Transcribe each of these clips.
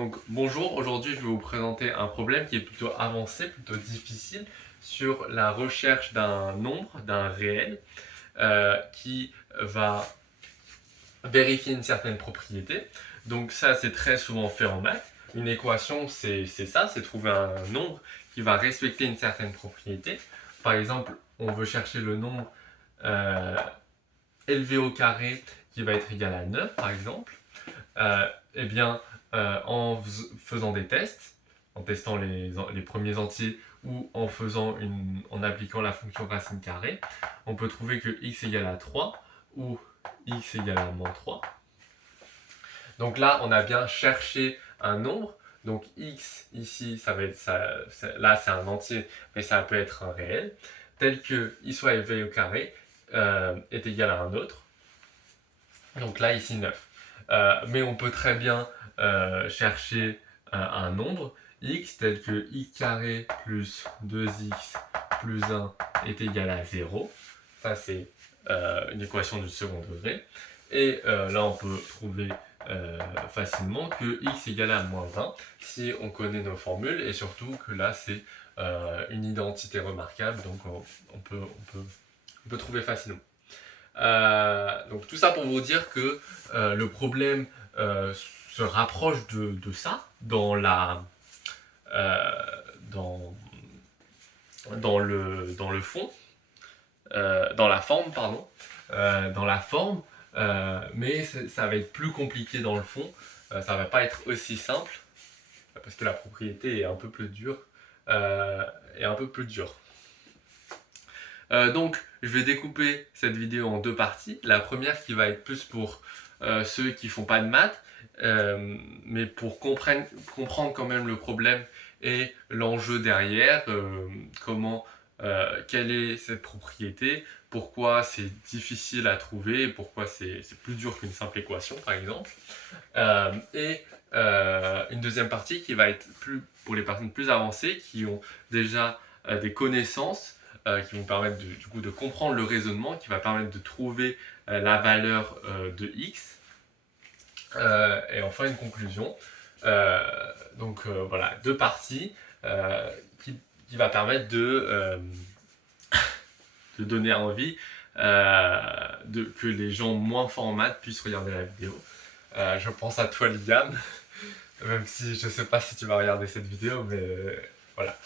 Donc bonjour, aujourd'hui je vais vous présenter un problème qui est plutôt avancé, plutôt difficile sur la recherche d'un nombre, d'un réel, qui va vérifier une certaine propriété. Donc ça c'est très souvent fait en maths. Une équation c'est ça, c'est trouver un nombre qui va respecter une certaine propriété. Par exemple, on veut chercher le nombre euh, élevé au carré qui va être égal à 9 par exemple. Eh bien, en faisant des tests, en testant les premiers entiers ou en appliquant la fonction racine carrée, on peut trouver que x égale à 3 ou x égale à moins 3. Donc là, on a bien cherché un nombre. Donc x, ici, ça va être là c'est un entier, mais ça peut être un réel, tel que i soit élevé au carré est égal à un autre. Donc là, ici 9. Mais on peut très bien chercher un nombre x tel que x carré plus 2x plus 1 est égal à 0. Ça, c'est une équation du second degré. Et là, on peut trouver facilement que x égale à moins 20 si on connaît nos formules et surtout que là, c'est une identité remarquable, donc on peut trouver facilement. Donc tout ça pour vous dire que le problème se rapproche de ça dans la dans, dans le fond, dans la forme, pardon, dans la forme, mais ça va être plus compliqué dans le fond, ça va pas être aussi simple, parce que la propriété est un peu plus dure, est un peu plus dure. Donc, je vais découper cette vidéo en deux parties. La première qui va être plus pour ceux qui font pas de maths, mais pour comprendre quand même le problème et l'enjeu derrière, quelle est cette propriété, pourquoi c'est difficile à trouver, pourquoi c'est plus dur qu'une simple équation par exemple. Une deuxième partie qui va être plus pour les personnes plus avancées qui ont déjà des connaissances qui vont permettre du coup de comprendre le raisonnement, qui va permettre de trouver la valeur de x. Et enfin une conclusion. Voilà, deux parties qui va permettre de donner envie que les gens moins forts en maths puissent regarder la vidéo. Je pense à toi Liam, même si je sais pas si tu vas regarder cette vidéo, mais voilà.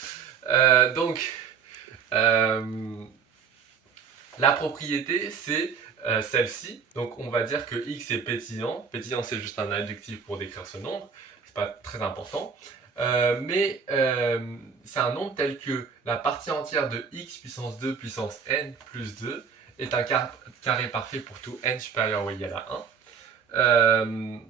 La propriété, c'est celle-ci. Donc, on va dire que x est pétillant. Pétillant, c'est juste un adjectif pour décrire ce nombre. C'est pas très important. C'est un nombre tel que la partie entière de x puissance 2 puissance n plus 2 est un carré parfait pour tout n supérieur ou égal à 1.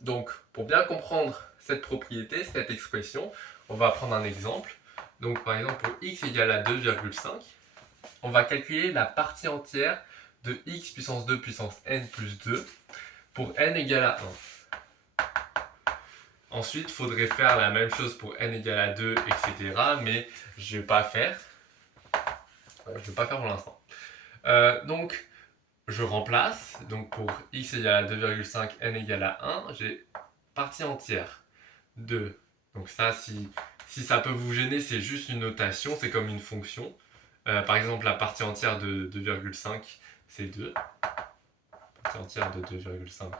Donc, pour bien comprendre cette propriété, cette expression, on va prendre un exemple. Donc, par exemple, pour x égale à 2,5, on va calculer la partie entière de x puissance 2 puissance n plus 2 pour n égale à 1. Ensuite, il faudrait faire la même chose pour n égale à 2, etc. Mais je ne vais pas faire. Je ne vais pas faire pour l'instant. Donc, je remplace. Donc, pour x égale à 2,5, n égale à 1, j'ai partie entière de... Donc ça, si ça peut vous gêner, c'est juste une notation, c'est comme une fonction. Par exemple, la partie entière de 2,5, c'est 2. La partie entière de 2,5,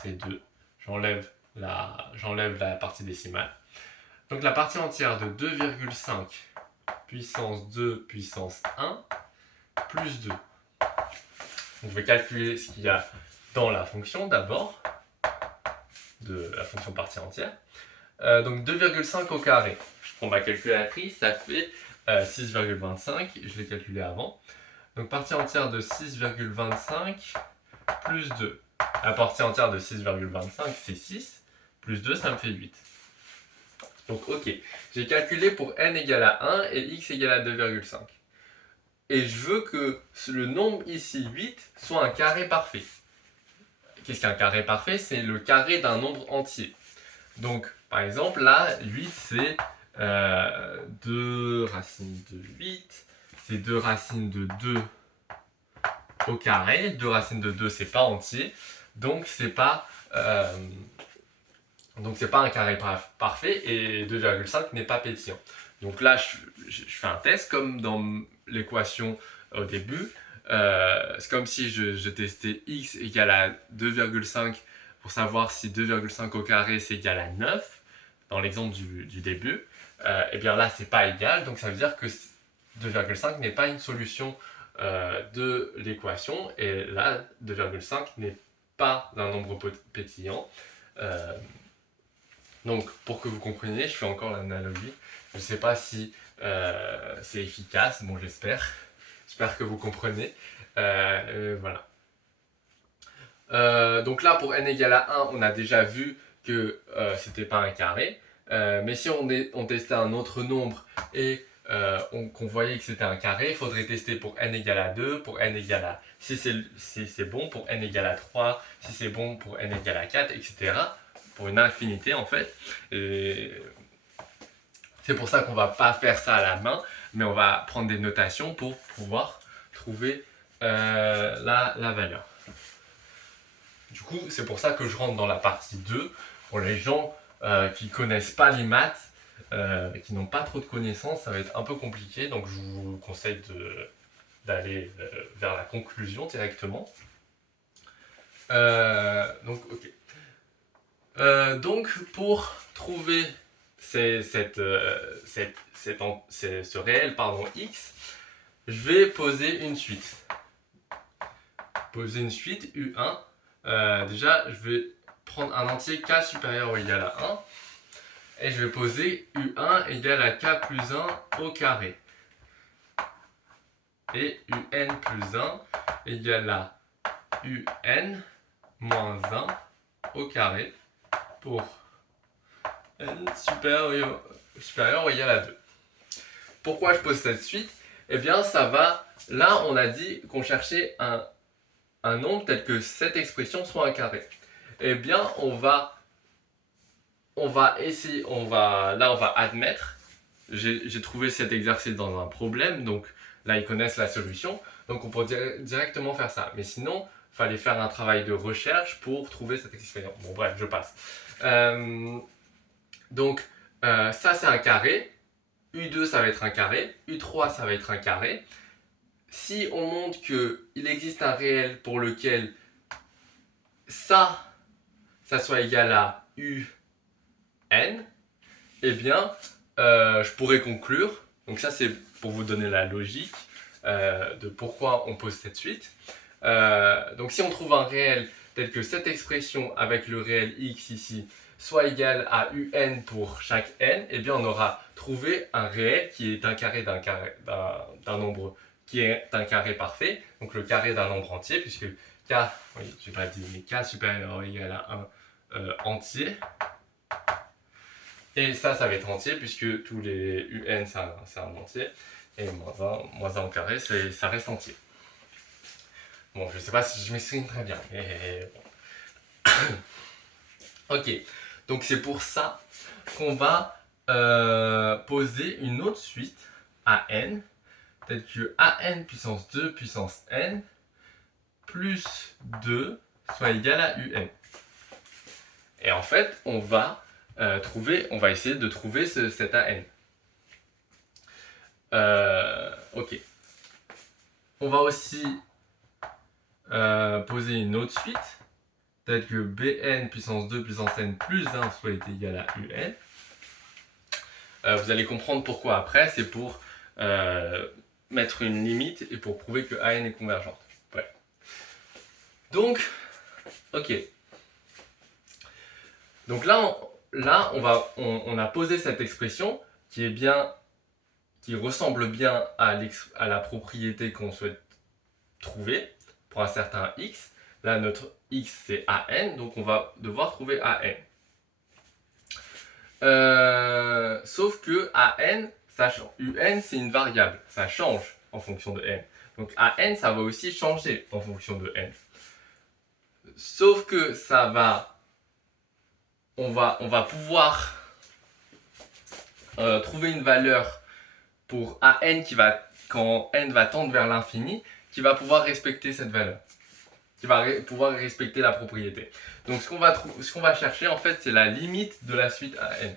c'est 2. J'enlève la partie décimale. Donc la partie entière de 2,5 puissance 2 puissance 1 plus 2. Donc je vais calculer ce qu'il y a dans la fonction d'abord, de la fonction partie entière. Donc 2,5 au carré. Je prends ma calculatrice, ça fait 6,25, je l'ai calculé avant. Donc partie entière de 6,25 plus 2. La partie entière de 6,25 c'est 6, plus 2 ça me fait 8. Donc ok, j'ai calculé pour n égale à 1 et x égale à 2,5. Et je veux que le nombre ici 8 soit un carré parfait. Qu'est-ce qu'un carré parfait? C'est le carré d'un nombre entier. Donc par exemple là, 8 c'est 2 racines de 8, c'est 2 racines de 2 au carré. 2 racines de 2 c'est pas entier, donc c'est pas Donc c'est pas un carré parfait et 2,5 n'est pas pétillant. Donc là, je fais un test comme dans l'équation au début. C'est comme si je testais x égale à 2,5 pour savoir si 2,5 au carré c'est égal à 9 dans l'exemple du début. Et bien là, c'est pas égal, donc ça veut dire que 2,5 n'est pas une solution de l'équation. Et là, 2,5 n'est pas un nombre pétillant. Donc, pour que vous compreniez, je fais encore l'analogie. Je ne sais pas si c'est efficace, bon j'espère. J'espère que vous comprenez. Voilà. Donc là, pour n égale à 1, on a déjà vu que c'était pas un carré. Mais si on testait un autre nombre et qu'on voyait que c'était un carré, il faudrait tester pour n égale à 2, pour n égale à... Si c'est bon, pour n égale à 3, si c'est bon pour n égale à 4, etc. Pour une infinité en fait. Et c'est pour ça qu'on va pas faire ça à la main, mais on va prendre des notations pour pouvoir trouver la valeur. Du coup, c'est pour ça que je rentre dans la partie 2, pour les gens qui ne connaissent pas les maths, qui n'ont pas trop de connaissances, ça va être un peu compliqué, donc je vous conseille d'aller vers la conclusion directement. Donc, ok. Donc, pour trouver ce réel x, je vais poser une suite. Poser une suite U1. Déjà, je vais prendre un entier k supérieur ou égal à 1. Et je vais poser U1 égale à k plus 1 au carré. Et UN plus 1 égale à UN moins 1 au carré pour n supérieur ou égal à 2. Pourquoi je pose cette suite? Eh bien, ça va... Là, on a dit qu'on cherchait un nombre tel que cette expression soit un carré. Eh bien, on va essayer... Là, on va admettre... J'ai trouvé cet exercice dans un problème, donc là, ils connaissent la solution. Donc, on peut directement faire ça. Mais sinon, il fallait faire un travail de recherche pour trouver cette expression. Bon, bref, je passe. Donc, ça, c'est un carré. U2, ça va être un carré. U3, ça va être un carré. Si on montre qu'il existe un réel pour lequel ça soit égal à UN, eh bien, je pourrais conclure. Donc ça, c'est pour vous donner la logique de pourquoi on pose cette suite. Donc si on trouve un réel tel que cette expression avec le réel x ici soit égal à un pour chaque n, eh bien on aura trouvé un réel qui est un carré d'un nombre qui est un carré parfait, donc le carré d'un nombre entier, puisque k, oui, je n'ai pas dit, mais k supérieur ou égal à 1 entier. Et ça va être entier, puisque tous les un, c'est un entier, et moins 1 au carré, ça reste entier. Bon, je ne sais pas si je m'exprime très bien, mais bon. Ok, donc c'est pour ça qu'on va poser une autre suite à n, telle que an puissance 2 puissance n plus 2 soit égal à un. Et en fait, on va essayer de trouver cet an. Ok. On va aussi poser une autre suite, telle que bn puissance 2 puissance n plus 1 soit égal à un. Vous allez comprendre pourquoi après, c'est pour mettre une limite et pour prouver que an est convergente. Ouais. Donc, ok. Donc là, on a posé cette expression qui ressemble bien à la propriété qu'on souhaite trouver pour un certain x. Là, notre x, c'est an, donc on va devoir trouver an. Sauf que an, un, c'est une variable, ça change en fonction de n. Donc an, ça va aussi changer en fonction de n. Sauf que on va pouvoir trouver une valeur pour an quand n va tendre vers l'infini, qui va pouvoir respecter cette valeur. pouvoir respecter la propriété. Donc ce qu'on va chercher en fait, c'est la limite de la suite AN.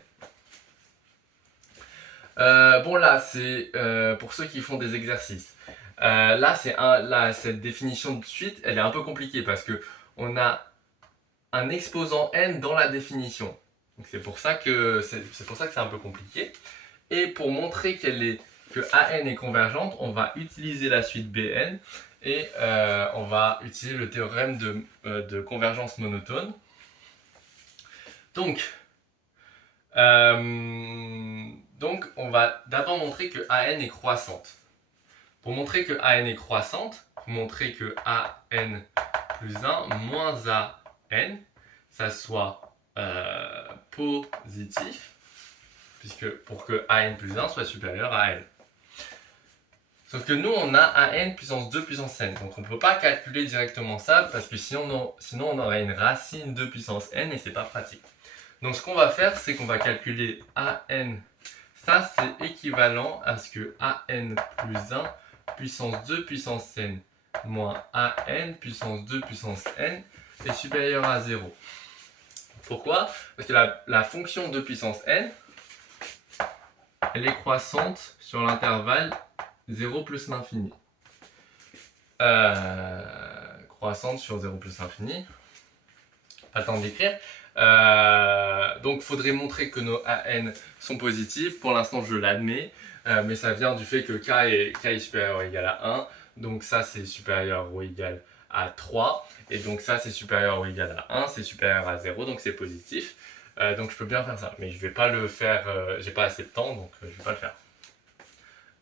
Bon là, c'est pour ceux qui font des exercices. Là, cette définition de suite, elle est un peu compliquée parce que on a un exposant n dans la définition. C'est pour ça que c'est un peu compliqué. Et pour montrer que AN est convergente, on va utiliser la suite BN et on va utiliser le théorème de convergence monotone. Donc, on va d'abord montrer que AN est croissante. Pour montrer que AN est croissante, montrer que AN plus 1 moins AN, ça soit positif, puisque pour que AN plus 1 soit supérieur à N. Sauf que nous, on a AN puissance 2 puissance N, donc on ne peut pas calculer directement ça, parce que sinon on aurait une racine 2 puissance N, et c'est pas pratique. Donc ce qu'on va faire, c'est qu'on va calculer AN. Ça, c'est équivalent à ce que AN plus 1 puissance 2 puissance N moins AN puissance 2 puissance N est supérieur à 0. Pourquoi? Parce que la fonction 2 puissance N, elle est croissante sur l'intervalle 0 plus l'infini. Croissante sur 0 plus l'infini. Pas le temps d'écrire. Donc, il faudrait montrer que nos AN sont positifs. Pour l'instant, je l'admets. Mais ça vient du fait que K est supérieur ou égal à 1. Donc, ça, c'est supérieur ou égal à 3. Et donc, ça, c'est supérieur ou égal à 1. C'est supérieur à 0. Donc, c'est positif. Donc, je peux bien faire ça. Mais je ne vais pas le faire. J'ai pas assez de temps. Donc, je ne vais pas le faire.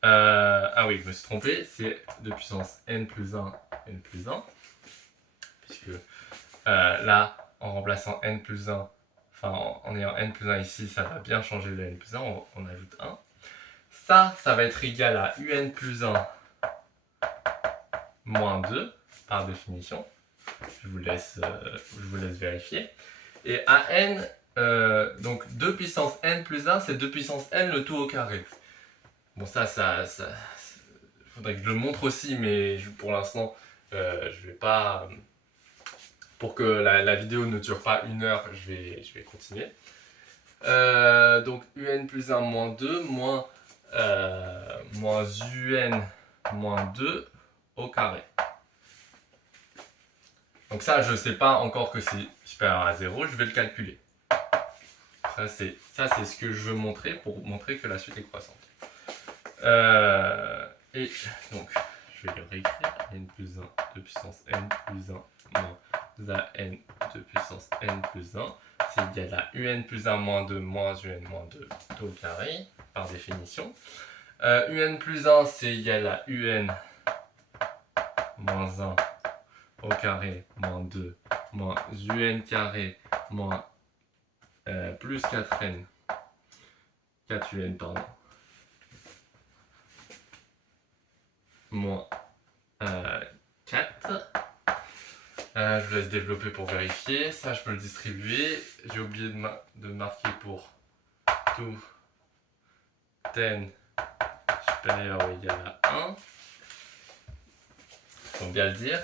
Ah oui, je me suis trompé. C'est 2 puissance N plus 1, N plus 1. Puisque là, en remplaçant n plus 1, enfin en ayant n plus 1 ici, ça va bien changer le n plus 1, on ajoute 1. Ça va être égal à un plus 1 moins 2, par définition. Je vous laisse vérifier. Et à n, donc 2 puissance n plus 1, c'est 2 puissance n le tout au carré. Bon, ça faudrait que je le montre aussi, mais pour l'instant, je vais pas... Pour que la vidéo ne dure pas 1 heure, je vais continuer. Donc un plus 1 moins 2 moins un moins 2 au carré. Donc ça, je ne sais pas encore que c'est supérieur à 0, je vais le calculer. Ça, c'est ce que je veux montrer pour montrer que la suite est croissante. Et donc, je vais le réécrire. N plus 1, 2 puissance n plus 1 moins an 2 puissance n plus 1, c'est égal à un plus 1 moins 2 moins un moins 2 au carré, par définition. Un plus 1, c'est égal à un moins 1 au carré moins 2 moins un carré moins plus 4n, 4un, pardon, moins 4. Je vous laisse développer pour vérifier. Ça, je peux le distribuer. J'ai oublié de marquer pour tout n supérieur ou égal à 1. Il faut bien le dire.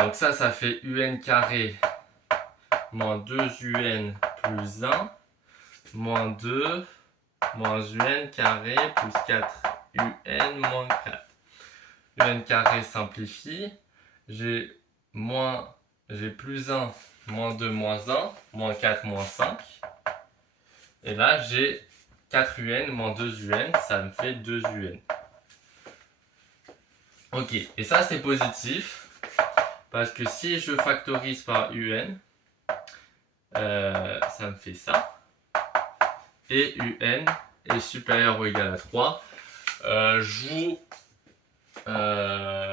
Donc ça fait un carré moins 2un plus 1 moins 2 moins un carré plus 4un moins 4. Un carré simplifie. J'ai plus 1, moins 2, moins 1, moins 4, moins 5. Et là, j'ai 4un moins 2un, ça me fait 2un. Ok, et ça c'est positif, parce que si je factorise par un, ça me fait ça. Et un est supérieur ou égal à 3.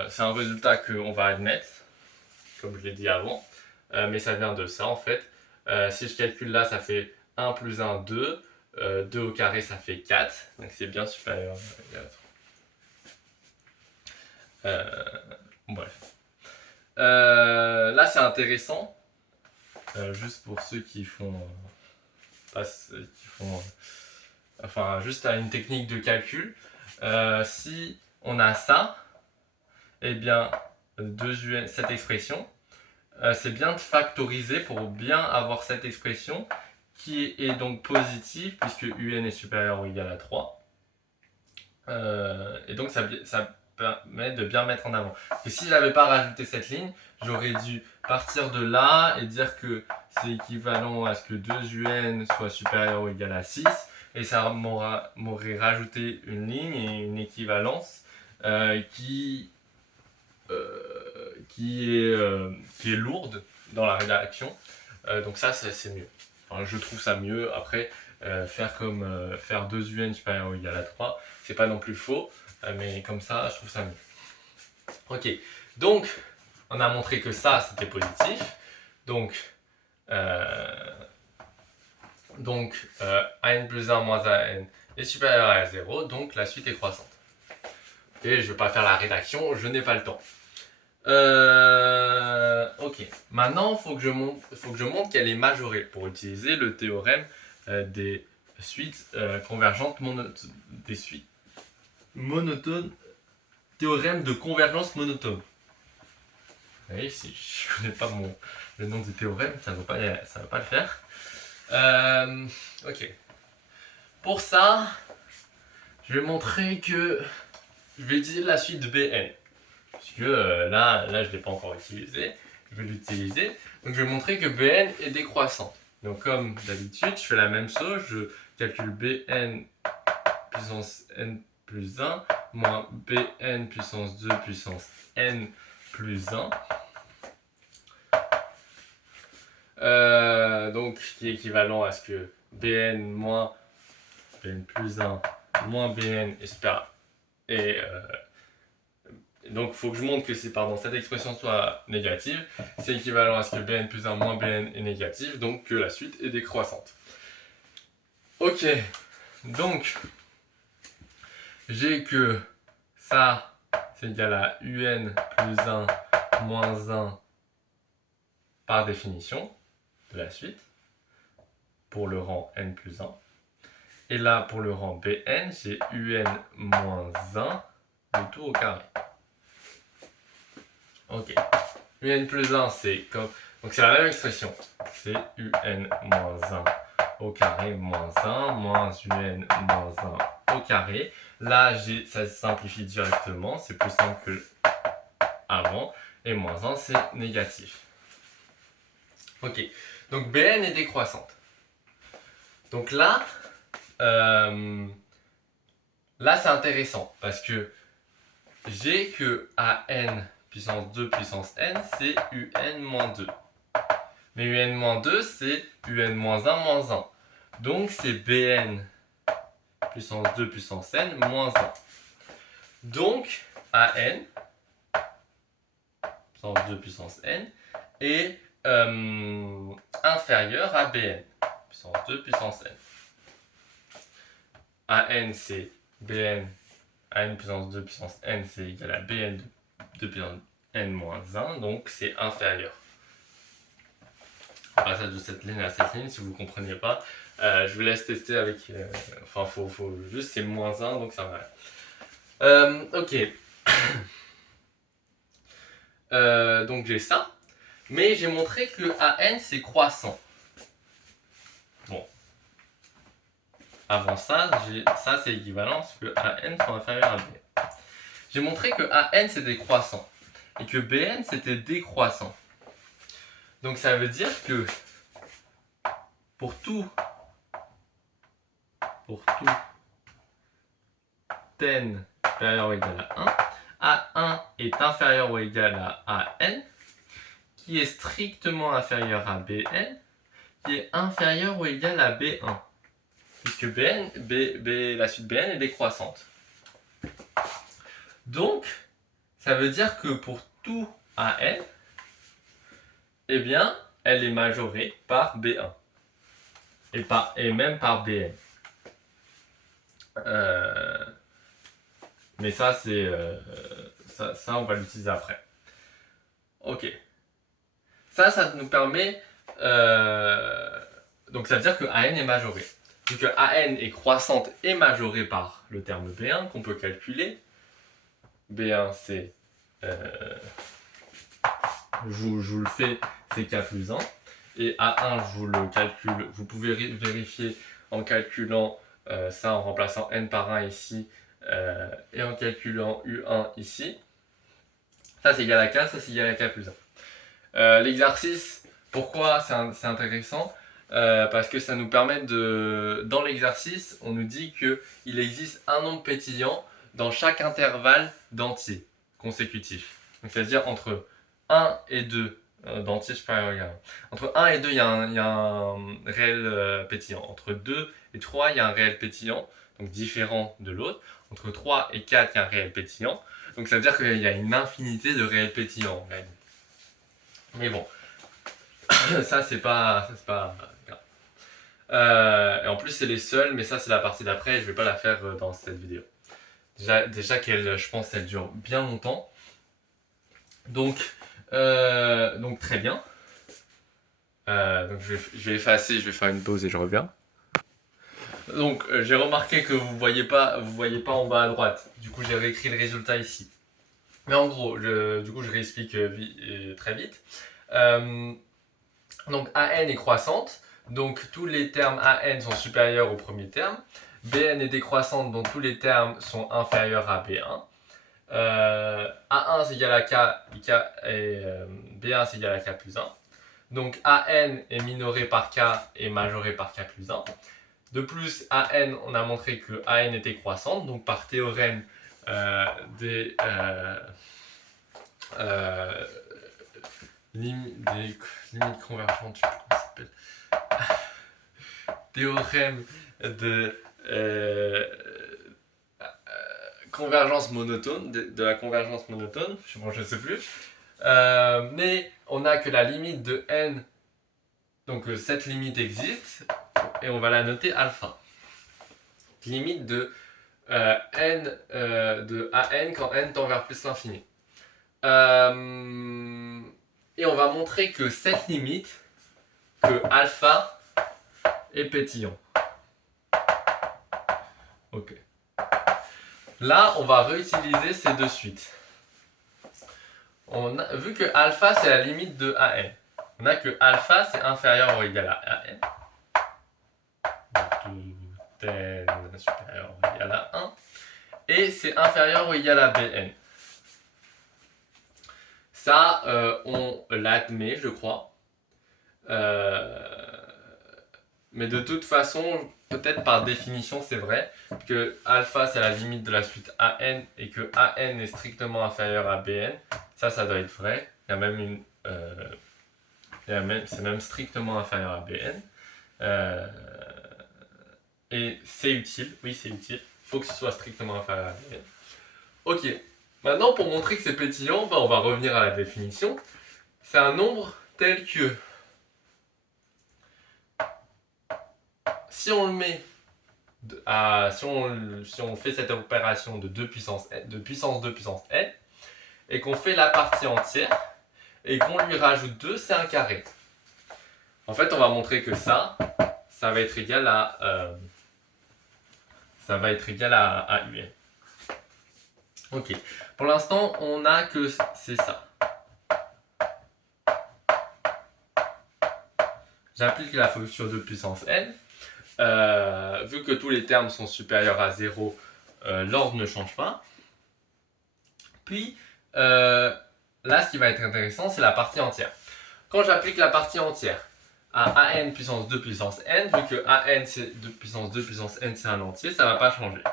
C'est un résultat qu'on va admettre, comme je l'ai dit avant, mais ça vient de ça en fait. Si je calcule là, ça fait 1 plus 1, 2. 2 au carré, ça fait 4. Donc c'est bien supérieur ou égal à 3. Bref. Là, c'est intéressant. Juste pour ceux qui font... enfin, juste à une technique de calcul. Si on a ça, eh bien, 2un, cette expression, c'est bien de factoriser pour bien avoir cette expression qui est donc positive puisque un est supérieur ou égal à 3. Et donc ça permet de bien mettre en avant. Et si je n'avais pas rajouté cette ligne, j'aurais dû partir de là et dire que c'est équivalent à ce que 2un soit supérieur ou égal à 6. Et ça m'aurait rajouté une ligne et une équivalence qui est lourde dans la rédaction. Donc ça, c'est mieux. Enfin, je trouve ça mieux. Après, faire 2un supérieur ou égal à 3, c'est pas non plus faux, mais comme ça, je trouve ça mieux. Ok, donc, on a montré que ça, c'était positif. Donc, an plus 1 moins an est supérieur à 0, donc la suite est croissante. Et je ne vais pas faire la rédaction, je n'ai pas le temps. Ok, maintenant il faut que je montre qu'elle est majorée pour utiliser le théorème des suites convergentes monotones, théorème de convergence monotone. Oui, si je ne connais pas le nom du théorème, ça ne va pas le faire. Ok. Pour ça, je vais montrer que je vais utiliser la suite de Bn. Puisque là, je ne l'ai pas encore utilisé. Je vais l'utiliser. Donc, je vais montrer que Bn est décroissante. Donc, comme d'habitude, je fais la même chose. Je calcule Bn puissance n plus 1 moins Bn puissance 2 puissance n plus 1. Donc, qui est équivalent à ce que Bn moins Bn plus 1 moins Bn est supérieur. Et donc, il faut que je montre que cette expression soit négative. C'est équivalent à ce que Bn plus 1 moins Bn est négatif, donc que la suite est décroissante. Ok, donc, j'ai que ça, c'est égal à un plus 1 moins 1 par définition de la suite, pour le rang n plus 1. Et là, pour le rang Bn, j'ai un moins 1, le tout au carré. Ok. Un plus 1, c'est comme... Donc c'est la même expression. C'est un moins 1 au carré moins 1 moins un moins 1 au carré. Là, ça se simplifie directement. C'est plus simple que avant. Et moins 1, c'est négatif. Ok. Donc Bn est décroissante. Donc là c'est intéressant parce que j'ai que an puissance 2 puissance n, c'est un moins 2. Mais un moins 2, c'est un moins 1 moins 1. Donc c'est Bn puissance 2 puissance n moins 1. Donc an puissance 2 puissance n est inférieur à Bn puissance 2 puissance n. An c'est Bn, an puissance 2 puissance n, c'est égal à Bn 2 puissance n moins 1, donc c'est inférieur. Passage de cette ligne à cette ligne, si vous ne comprenez pas, je vous laisse tester avec... faut juste, c'est moins 1, donc ça va. Ok. Donc j'ai ça, mais j'ai montré que an c'est croissant. Bon. Avant ça, ça c'est équivalent parce que an soit inférieur à bn. J'ai montré que an c'était croissant et que bn c'était décroissant. Donc ça veut dire que pour tout n supérieur ou égal à 1, A1 est inférieur ou égal à an, qui est strictement inférieur à Bn, qui est inférieur ou égal à B1, puisque la suite Bn est décroissante. Donc, ça veut dire que pour tout An, eh bien, elle est majorée par B1, et même par Bn. Mais ça, c'est ça, on va l'utiliser après. Ok. Ça nous permet... donc, ça veut dire que AN est majorée. Donc, AN est croissante et majorée par le terme B1 qu'on peut calculer. B1, c'est je vous le fais, c'est k plus 1. Et A1, je vous le calcule. Vous pouvez vérifier en calculant ça, en remplaçant n par 1 ici, et en calculant U1 ici. Ça, c'est égal à k, ça, c'est égal à k plus 1. L'exercice, pourquoi c'est intéressant? Parce que ça nous permet de... Dans l'exercice, on nous dit qu'il existe un nombre pétillant dans chaque intervalle d'entiers consécutifs. C'est-à-dire entre 1 et 2 d'entiers supérieurs ou égal à 1. Entre 1 et 2, il y a un réel pétillant. Entre 2 et 3, il y a un réel pétillant, donc différent de l'autre. Entre 3 et 4, il y a un réel pétillant. Donc ça veut dire qu'il y a une infinité de réels pétillants. Mais bon, ça c'est pas grave. Et en plus c'est les seuls, mais ça c'est la partie d'après, je vais pas la faire dans cette vidéo. Déjà qu'elle, je pense, elle dure bien longtemps. Donc très bien. Donc je vais effacer, je vais faire une pause et je reviens. Donc j'ai remarqué que vous voyez pas en bas à droite. Du coup j'ai réécrit le résultat ici. Mais en gros, du coup je réexplique très vite. Donc AN est croissante, donc tous les termes AN sont supérieurs au premier terme. BN est décroissante, donc tous les termes sont inférieurs à B1. A1 c'est égal à K et B1 c'est égal à K plus 1. Donc AN est minoré par K et majoré par K plus 1. De plus, AN, on a montré que AN était croissante, donc par théorème des limites convergentes, je sais plus comment ça s'appelle. Théorème de convergence monotone, de la convergence monotone, je ne sais plus. Mais on a que la limite de n, donc cette limite existe, et on va la noter alpha. Limite de n de AN quand n tend vers plus l'infini. Et on va montrer que cette limite, que alpha est pétillant. Ok. Là, on va réutiliser ces deux suites. Vu que alpha, c'est la limite de AN, on a que alpha, c'est inférieur ou égal à AN. Tout n supérieur ou égal à 1. Et c'est inférieur ou égal à Bn. Ça, on l'admet, je crois. Mais de toute façon, peut-être par définition, c'est vrai que alpha, c'est la limite de la suite AN et que AN est strictement inférieur à BN. Ça doit être vrai. Il y a même une... c'est même strictement inférieur à BN. Et c'est utile. Oui, c'est utile. Il faut que ce soit strictement inférieur à BN. Ok. Maintenant, pour montrer que c'est pétillant, on va revenir à la définition. C'est un nombre tel que... Si on le met si on fait cette opération de 2 puissance 2 puissance n, et qu'on fait la partie entière, et qu'on lui rajoute 2, c'est un carré. En fait, on va montrer que ça va être égal à UN. Ok. Pour l'instant, on n'a que c'est ça. J'applique la fonction de puissance n. Vu que tous les termes sont supérieurs à 0, l'ordre ne change pas. Puis, là, ce qui va être intéressant, c'est la partie entière. Quand j'applique la partie entière à AN puissance 2 puissance n, vu que AN c'est 2 puissance 2 puissance n, c'est un entier, ça ne va pas changer.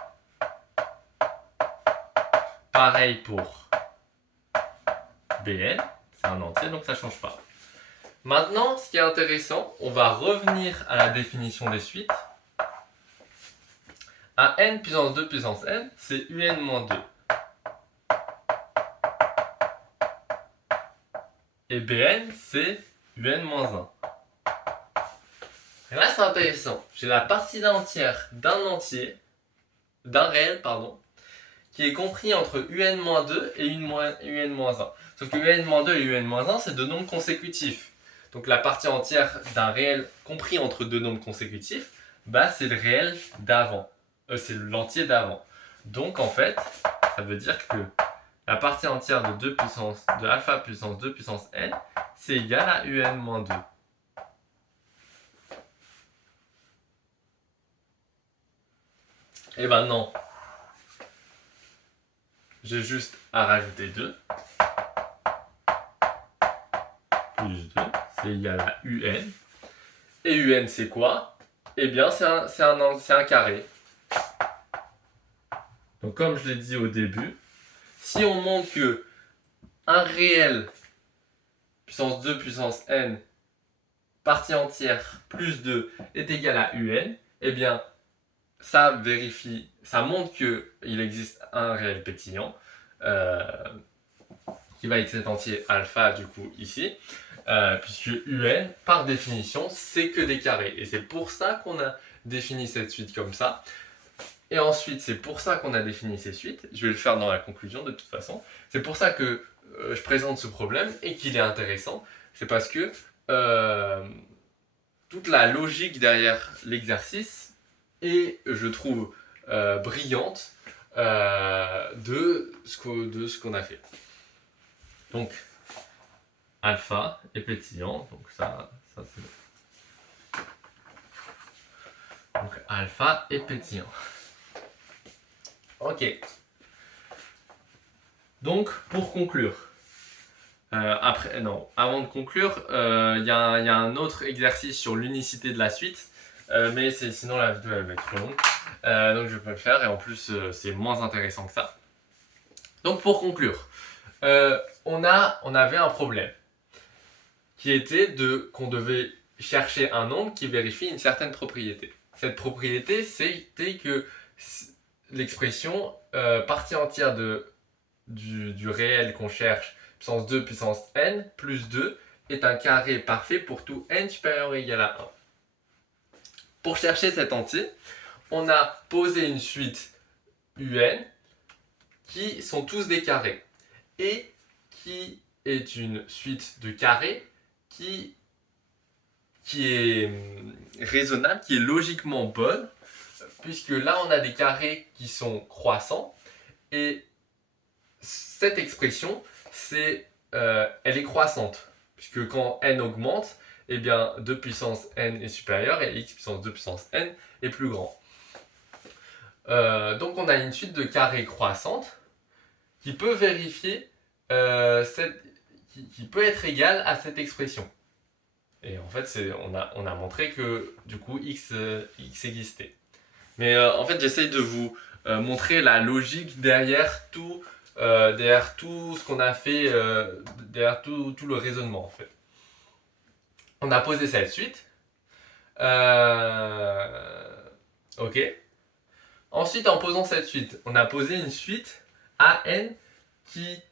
Pareil pour BN, c'est un entier, donc ça ne change pas. Maintenant, ce qui est intéressant, on va revenir à la définition des suites. À n puissance 2 puissance n, c'est un-2. Et Bn, c'est un-1. Et là, c'est intéressant. J'ai la partie entière d'un réel, pardon, qui est compris entre un-2 et un-1. Sauf que un-2 et un-1, c'est deux nombres consécutifs. Donc la partie entière d'un réel compris entre deux nombres consécutifs, bah, c'est le réel d'avant. C'est l'entier d'avant. Donc en fait, ça veut dire que la partie entière de alpha puissance 2 puissance n, c'est égal à un moins 2. Et maintenant, j'ai juste à rajouter 2. Plus 2, c'est égal à un. Et un, c'est quoi? Eh bien, c'est un carré. Donc, comme je l'ai dit au début, si on montre que un réel puissance 2 puissance n partie entière plus 2 est égal à un, eh bien, ça montre qu'il existe un réel pétillant qui va être cet entier alpha du coup ici, puisque un, par définition, c'est que des carrés. Et c'est pour ça qu'on a défini cette suite comme ça. Et ensuite, c'est pour ça qu'on a défini ces suites. Je vais le faire dans la conclusion de toute façon. C'est pour ça que je présente ce problème et qu'il est intéressant. C'est parce que toute la logique derrière l'exercice est, je trouve, brillante de ce qu'on a fait. Donc, alpha est pétillant. Donc ça c'est... Donc, alpha est pétillant. Ok. Donc, pour conclure, avant de conclure, il y a un autre exercice sur l'unicité de la suite, mais sinon la vidéo elle va être trop longue, donc je vais pas le faire et en plus c'est moins intéressant que ça. Donc pour conclure, on avait un problème qui était qu'on devait chercher un nombre qui vérifie une certaine propriété. Cette propriété, c'était que l'expression partie entière du réel qu'on cherche, puissance 2 puissance n plus 2, est un carré parfait pour tout n supérieur ou égal à 1. Pour chercher cet entier, on a posé une suite un qui sont tous des carrés et qui est une suite de carrés qui est raisonnable, qui est logiquement bonne, puisque là on a des carrés qui sont croissants et cette expression, elle est croissante, puisque quand n augmente, eh bien 2 puissance n est supérieur et x puissance 2 puissance n est plus grand. Donc on a une suite de carrés croissantes qui peut vérifier, qui peut être égale à cette expression. Et en fait, on a montré que du coup x existait. Mais en fait, j'essaye de vous montrer la logique derrière tout ce qu'on a fait, derrière tout le raisonnement en fait. On a posé cette suite. Ok. Ensuite, en posant cette suite, on a posé une suite AN qui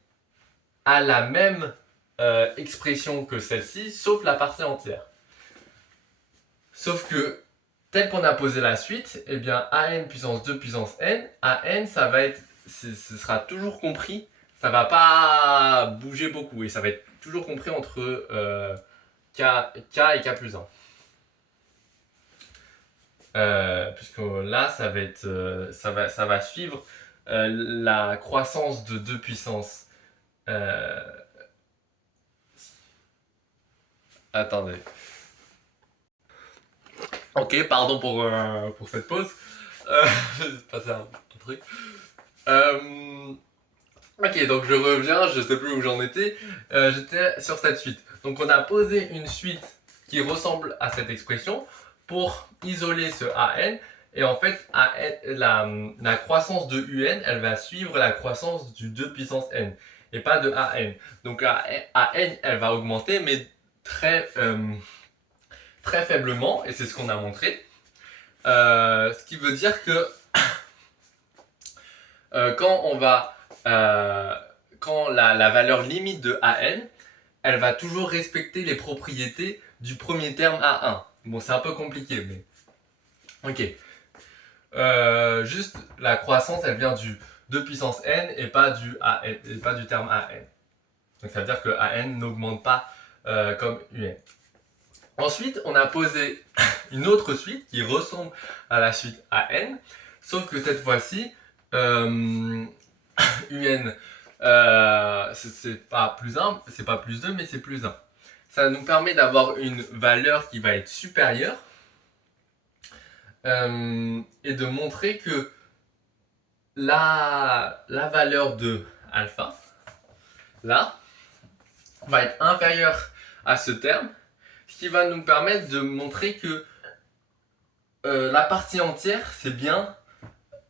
a la même expression que celle-ci, sauf la partie entière. Sauf que, tel qu'on a posé la suite, eh bien AN puissance 2 puissance n, AN, ce sera toujours compris, ça va pas bouger beaucoup, et ça va être toujours compris entre K et K plus 1. Puisque là, ça va suivre la croissance de 2 puissance. Attendez. Ok, pardon pour cette pause. J'ai passé un truc. Ok, donc je reviens, je sais plus où j'en étais. J'étais sur cette suite. Donc on a posé une suite qui ressemble à cette expression pour isoler ce AN. Et en fait, la croissance de UN, elle va suivre la croissance du 2 puissance n et pas de AN. Donc AN, elle va augmenter, mais très faiblement, et c'est ce qu'on a montré. Ce qui veut dire que quand la valeur limite de AN, elle va toujours respecter les propriétés du premier terme A1. Bon, c'est un peu compliqué, mais... Ok. Juste, la croissance, elle vient du 2 puissance n et pas du terme AN. Donc ça veut dire que AN n'augmente pas comme UN. Ensuite, on a posé une autre suite qui ressemble à la suite AN, sauf que cette fois-ci, UN c'est pas plus 1, c'est pas plus 2, mais c'est plus 1. Ça nous permet d'avoir une valeur qui va être supérieure et de montrer que la valeur de alpha, là, va être inférieure à ce terme, ce qui va nous permettre de montrer que la partie entière, c'est bien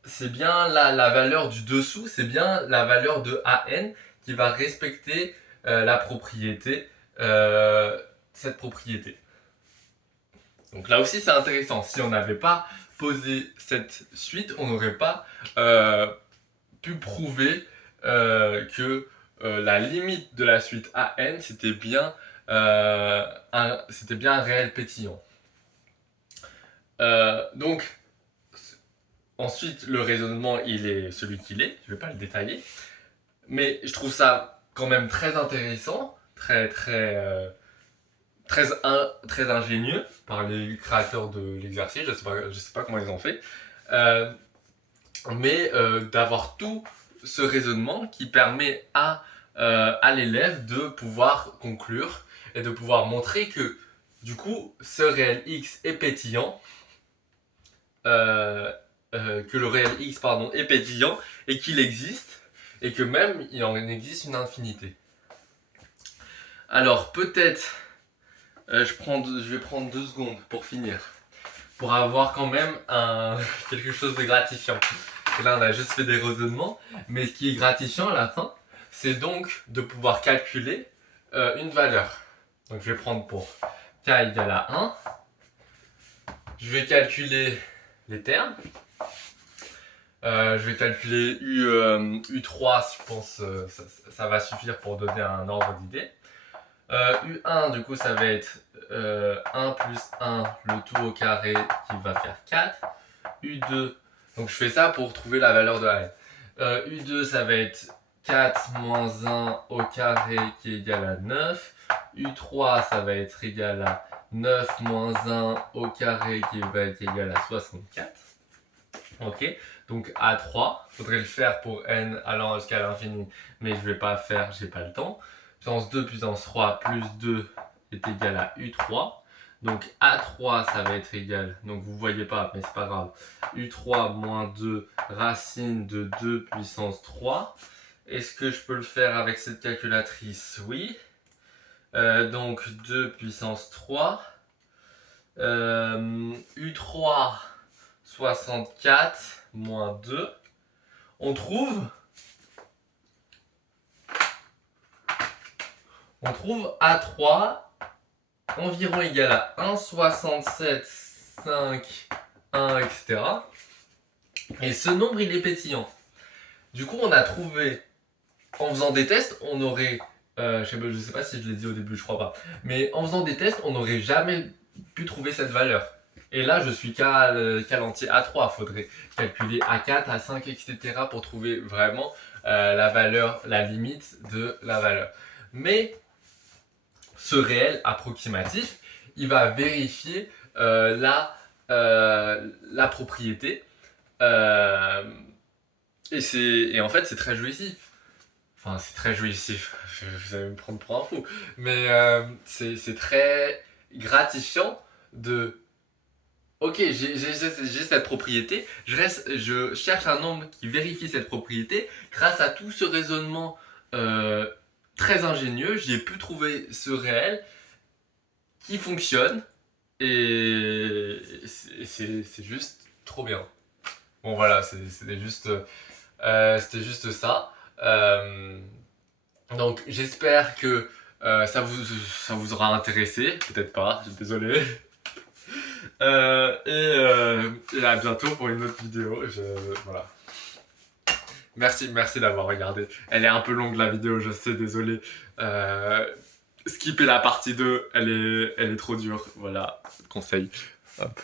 la valeur du dessous, c'est bien la valeur de AN qui va respecter la propriété, cette propriété. Donc là aussi c'est intéressant, si on n'avait pas posé cette suite, on n'aurait pas pu prouver que la limite de la suite AN c'était bien un réel pétillant. Donc ensuite le raisonnement il est celui qu'il est, je ne vais pas le détailler, mais je trouve ça quand même très intéressant, très ingénieux par les créateurs de l'exercice, je sais pas comment ils ont fait, mais d'avoir tout ce raisonnement qui permet à l'élève de pouvoir conclure et de pouvoir montrer que du coup ce réel x est pétillant, que le réel x pardon, est pétillant et qu'il existe et que même il en existe une infinité. Alors peut-être je vais prendre 2 secondes pour finir, pour avoir quand même quelque chose de gratifiant. Et là on a juste fait des raisonnements, mais ce qui est gratifiant à la fin, c'est donc de pouvoir calculer une valeur. Donc je vais prendre pour k égale à 1, je vais calculer les termes. Je vais calculer U3, je pense ça va suffire pour donner un ordre d'idée. U1 du coup ça va être 1 plus 1 le tout au carré qui va faire 4. U2, donc je fais ça pour trouver la valeur de A. U2 ça va être 4 moins 1 au carré qui est égal à 9. U3 ça va être égal à 9 moins 1 au carré qui va être égal à 64. Ok, donc A3, il faudrait le faire pour n allant jusqu'à l'infini, mais je ne vais pas faire, j'ai pas le temps. Puissance 2 puissance 3 plus 2 est égal à U3. Donc A3 ça va être égal, donc vous voyez pas, mais c'est pas grave. U3 moins 2 racine de 2 puissance 3. Est-ce que je peux le faire avec cette calculatrice? Oui. Donc 2 puissance 3. U3 64 moins 2. On trouve A3 environ égal à 1,67, 5, 1, etc. Et ce nombre, il est pétillant. Du coup, on a trouvé, en faisant des tests, on aurait, je sais pas si je l'ai dit au début, je crois pas, mais en faisant des tests, on n'aurait jamais pu trouver cette valeur. Et là, je suis qu'à l'entier A3, il faudrait calculer A4, A5, etc. pour trouver vraiment la valeur, la limite de la valeur. Mais ce réel approximatif, il va vérifier la propriété. Et en fait, c'est très jouissif. Enfin, c'est très jouissif. Vous allez me prendre pour un fou. Mais c'est très gratifiant de... Ok, j'ai cette propriété, je cherche un nombre qui vérifie cette propriété. Grâce à tout ce raisonnement très ingénieux, j'ai pu trouver ce réel qui fonctionne et c'est juste trop bien. Bon voilà, c'était juste ça. Donc j'espère que ça vous aura intéressé, peut-être pas, désolé. Et à bientôt pour une autre vidéo. Voilà. Merci d'avoir regardé. Elle est un peu longue la vidéo, je sais, désolé. Skipper la partie 2, elle est trop dure. Voilà, conseil. Hop.